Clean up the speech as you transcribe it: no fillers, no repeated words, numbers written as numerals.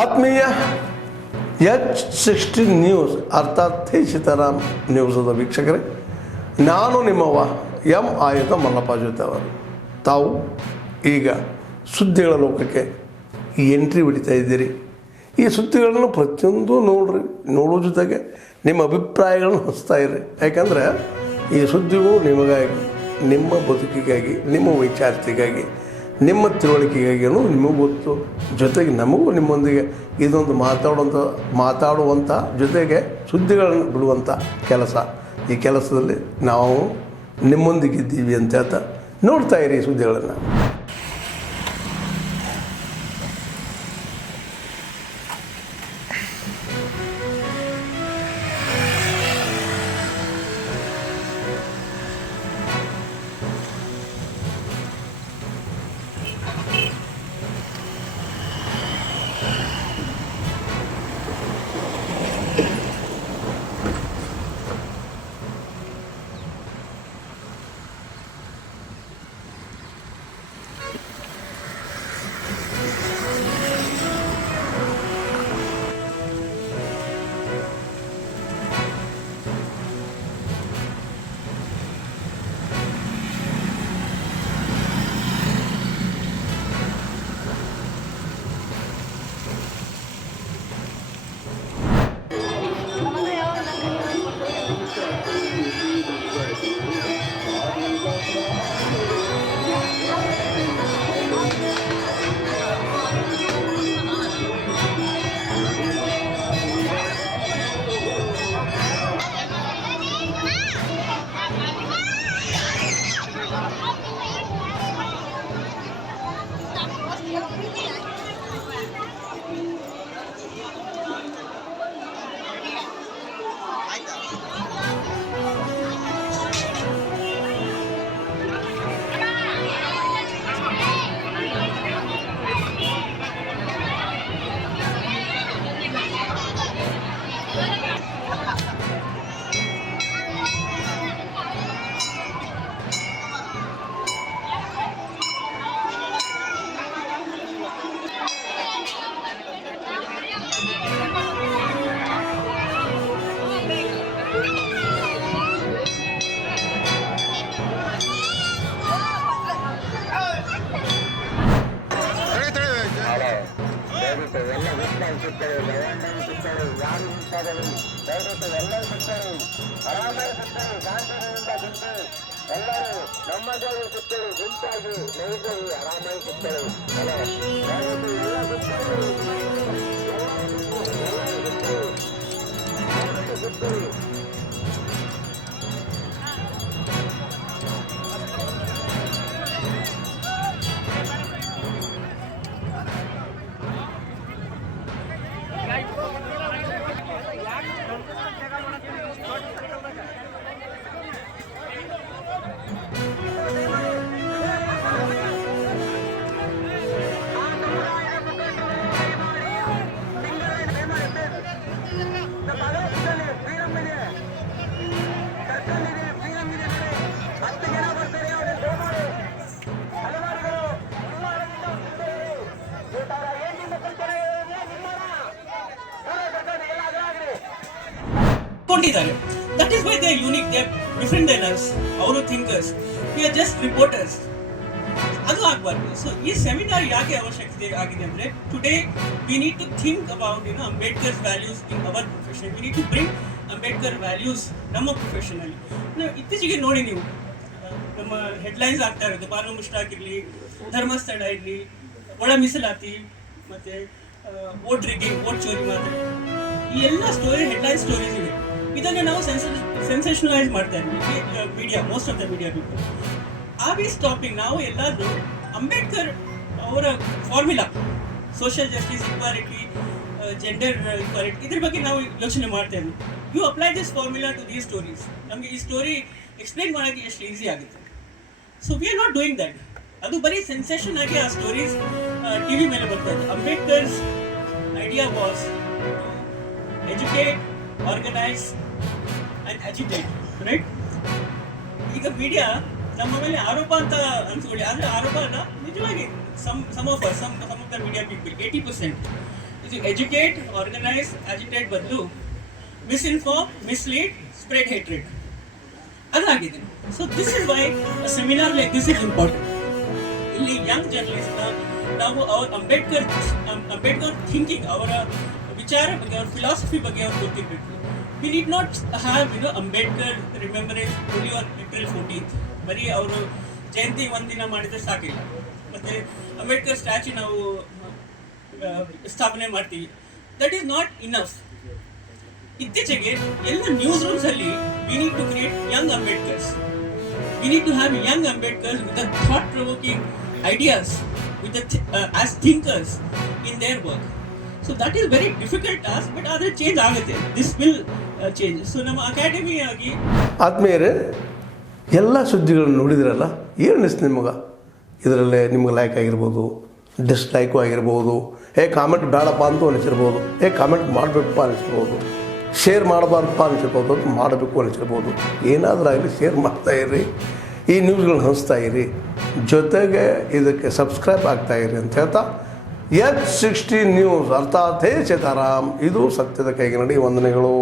ಆತ್ಮೀಯ H60 news ಅರ್ಥಾತ್ ಥೇ ಸೀತಾರಾಮ್ ನ್ಯೂಸದ ವೀಕ್ಷಕರೇ, ನಾನು ನಿಮ್ಮವ ಎಂ ಆಯುಧ ಮಲ್ಲಪ್ಪ ಜೊತೆ ಅವರು. ತಾವು ಈಗ ಸುದ್ದಿಗಳ ಲೋಕಕ್ಕೆ ಎಂಟ್ರಿ ಹೊಡಿತಾ ಇದ್ದೀರಿ. ಈ ಸುದ್ದಿಗಳನ್ನು ಪ್ರತಿಯೊಂದು ನೋಡೋ ಜೊತೆಗೆ ನಿಮ್ಮ ಅಭಿಪ್ರಾಯಗಳನ್ನು ಹಚ್ತಾ ಇರ್ರಿ. ಯಾಕಂದರೆ ಈ ಸುದ್ದಿಗಳು ನಿಮಗಾಗಿ, ನಿಮ್ಮ ಬದುಕಿಗಾಗಿ, ನಿಮ್ಮ ವೈಚಾರಿಕೆಗಾಗಿ, ನಿಮ್ಮ ತಿಳುವಳಿಕೆಗಾಗಿ ನಿಮಗೆ ಗೊತ್ತು. ಜೊತೆಗೆ ನಮಗೂ ನಿಮ್ಮೊಂದಿಗೆ ಇದೊಂದು ಮಾತಾಡುವಂಥ ಜೊತೆಗೆ ಸುದ್ದಿಗಳನ್ನು ಬಿಡುವಂಥ ಕೆಲಸ. ಈ ಕೆಲಸದಲ್ಲಿ ನಾವು ನಿಮ್ಮೊಂದಿಗಿದ್ದೀವಿ ಅಂತ ಹೇಳ್ತಾ ನೋಡ್ತಾ ಇರಿ ಈ ಸುದ್ದಿಗಳನ್ನು. ಎಲ್ಲ ವಿಶ್ವಾಸಿಗಳು ಗವರ್ಮೆಂಟ್ ಸಿಕ್ಕರು, ಯಾರು ಸಿಕ್ಕರು, ದಯವಿಟ್ಟು ಎಲ್ಲ ಸಿಕ್ಕರು, ಆರಾಮಾಗಿ ಸಿಕ್ಕರು, ಗಾಂಧಿಯಿಂದ ಬಿಟ್ಟು ಎಲ್ಲರೂ ನಮ್ಮದೇ ಸಿಕ್ಕರು, ಗುಂಪಾಗಿ ನೈಜರು ಆರಾಮಾಗಿ ಸಿಕ್ಕರು. ದಯವಿಟ್ಟು ಎಲ್ಲ ಸಿಕ್ಕರು ಸಿಕ್ಕರು. That is why they are unique, they are different than us. Our thinkers, we are just reporters. ಅದು ಆಗಬಾರ್ದು. ಸೊ ಈ ಸೆಮಿನಾರ್ ಯಾಕೆ ಅವಶ್ಯಕತೆ ಆಗಿದೆ ಅಂದರೆ, today we need to think about Ambedkar's values in our profession. We need to bring Ambedkar values ನಮ್ಮ ಪ್ರೊಫೆಷನಲ್ಲಿ. ಇತ್ತೀಚೆಗೆ ನೋಡಿ ನೀವು, ನಮ್ಮ ಹೆಡ್ಲೈನ್ಸ್ ಆಗ್ತಾ ಇರೋದು ಬಾನು ಮುಷ್ಟಾಕ್ ಇರಲಿ, ಧರ್ಮಸ್ಥಳ ಇರಲಿ, ಒಳ ಮೀಸಲಾತಿ, ಮತ್ತು ವೋಟ್ ರಿಗ್ಗಿಂಗ್, ವೋಟ್ ಚೋರಿ ಮಾತ್ರ, ಈ ಎಲ್ಲ ಹೆಡ್ಲೈನ್ ಸ್ಟೋರೀಸ್ ಇವೆ. ಇದನ್ನು ನಾವು ಸೆನ್ಸೇಷನಲೈಸ್ ಮಾಡ್ತಾ ಇದ್ವಿ media, most of the media people. Are we stopping? ನಾವು ಎಲ್ಲಾದರೂ ಅಂಬೇಡ್ಕರ್ ಅವರ formula, social justice, equality, gender equality, ಇದ್ರ ಬಗ್ಗೆ ನಾವು ಯೋಚನೆ ಮಾಡ್ತಾ ಇದ್ವಿ. You apply this formula to these stories. ನಮಗೆ ಈ ಸ್ಟೋರಿ ಎಕ್ಸ್ಪ್ಲೈನ್ ಮಾಡೋಕ್ಕೆ ಎಷ್ಟು ಈಸಿ ಆಗುತ್ತೆ. So we are not doing that. ಅದು ಬರೀ ಸೆನ್ಸೇಷನ್ ಆಗಿ ಆ ಸ್ಟೋರೀಸ್ ಟಿ ವಿ ಮೇಲೆ ಬರ್ತಾ ಇದೆ. Ambedkar's idea was educate, organize and agitate, right? ಈಗ ಮೀಡಿಯಾ ನಮ್ಮ ಮೇಲೆ ಆರೋಪ ಅಂತ ಅನ್ಸ್ಕೊಳ್ಳಿ, ಆದರೆ ಆರೋಪ ಅಲ್ಲ, ನಿಜವಾಗಿ some of the media people, 80% is ಇದು ಎಜುಕೇಟ್, ಆರ್ಗನೈಸ್, ಅಜಿಟೇಟ್ ಬದಲು ಮಿಸ್ಇನ್ಫಾರ್ಮ್, ಮಿಸ್ಲೀಡ್, ಸ್ಪ್ರೆಡ್ ಹೇಟ್ರೆಡ್ ಅದಾಗಿದೆ. So this is why seminar like this is important. ಇಲ್ಲಿ ಯಂಗ್ ಜರ್ನಲಿಸ್ಟ್ ನಾವು ಅವ್ರ ಅಂಬೇಡ್ಕರ್ ಥಿಂಕಿಂಗ್, ಅವರ ವಿಚಾರ ಬಗ್ಗೆ, ಅವ್ರ ಫಿಲಾಸಫಿ ಬಗ್ಗೆ ಅವ್ರು ಗೊತ್ತಿರಬೇಕು. We need not have Ambedkar remembrance only on April 14th. ಬರೀ ಅವರು ಜಯಂತಿ ಒಂದಿನ ಮಾಡಿದ್ರೆ ಸಾಕಿಲ್ಲ. ಮತ್ತು ಅಂಬೇಡ್ಕರ್ ಸ್ಟ್ಯಾಚ್ಯೂ ನಾವು ಸ್ಥಾಪನೆ ಮಾಡ್ತೀವಿ, ದಟ್ ಈಸ್ ನಾಟ್ ಇನಫ್. ಇತ್ತೀಚೆಗೆ ಎಲ್ಲ ನ್ಯೂಸ್ ರೂಮ್ಸಲ್ಲಿ we need to create young Ambedkars. We need to have young Ambedkars with the thought-provoking ideas, with the as thinkers in their work. So that is very difficult task, but other change ಆಗುತ್ತೆ. This will change. So ನಮ್ಮ academy ಆಗಿ ಆದ್ಮೇಲೆ ಎಲ್ಲ ಸುದ್ದಿಗಳನ್ನು ನೋಡಿದ್ರಲ್ಲ, ಏನು ಅನಿಸ್ತು ನಿಮಗೆ? ಇದರಲ್ಲೇ ನಿಮ್ಗೆ ಲೈಕ್ ಆಗಿರ್ಬೋದು, ಡಿಸ್ಲೈಕು ಆಗಿರ್ಬೋದು, ಕಾಮೆಂಟ್ ಬೇಡಪ್ಪ ಅಂತೂ ಅನಿಸಿರ್ಬೋದು, ಕಾಮೆಂಟ್ ಮಾಡಬೇಕಪ್ಪ ಅನಿಸಿರ್ಬೋದು, ಶೇರ್ ಮಾಡಬಾರ್ದಪ್ಪ ಅನಿಸಿರ್ಬೋದು, ಮಾಡಬೇಕು ಅನಿಸಿರ್ಬೋದು. ಏನಾದರೂ ಆಗಲಿ ಶೇರ್ ಮಾಡ್ತಾಯಿರಿ, ಈ ನ್ಯೂಸ್ಗಳನ್ನ ಹಂಚ್ತಾ ಇರಿ, ಜೊತೆಗೆ ಇದಕ್ಕೆ ಸಬ್ಸ್ಕ್ರೈಬ್ ಆಗ್ತಾಯಿರಿ ಅಂತ ಹೇಳ್ತಾ H16 ನ್ಯೂಸ್ ಅರ್ಥಾತ್ ಹೇ ಸೀತಾರಾಮ್, ಇದು ಸತ್ಯದ ಕೈಗೆ ನಡಿ. ವಂದನೆಗಳು.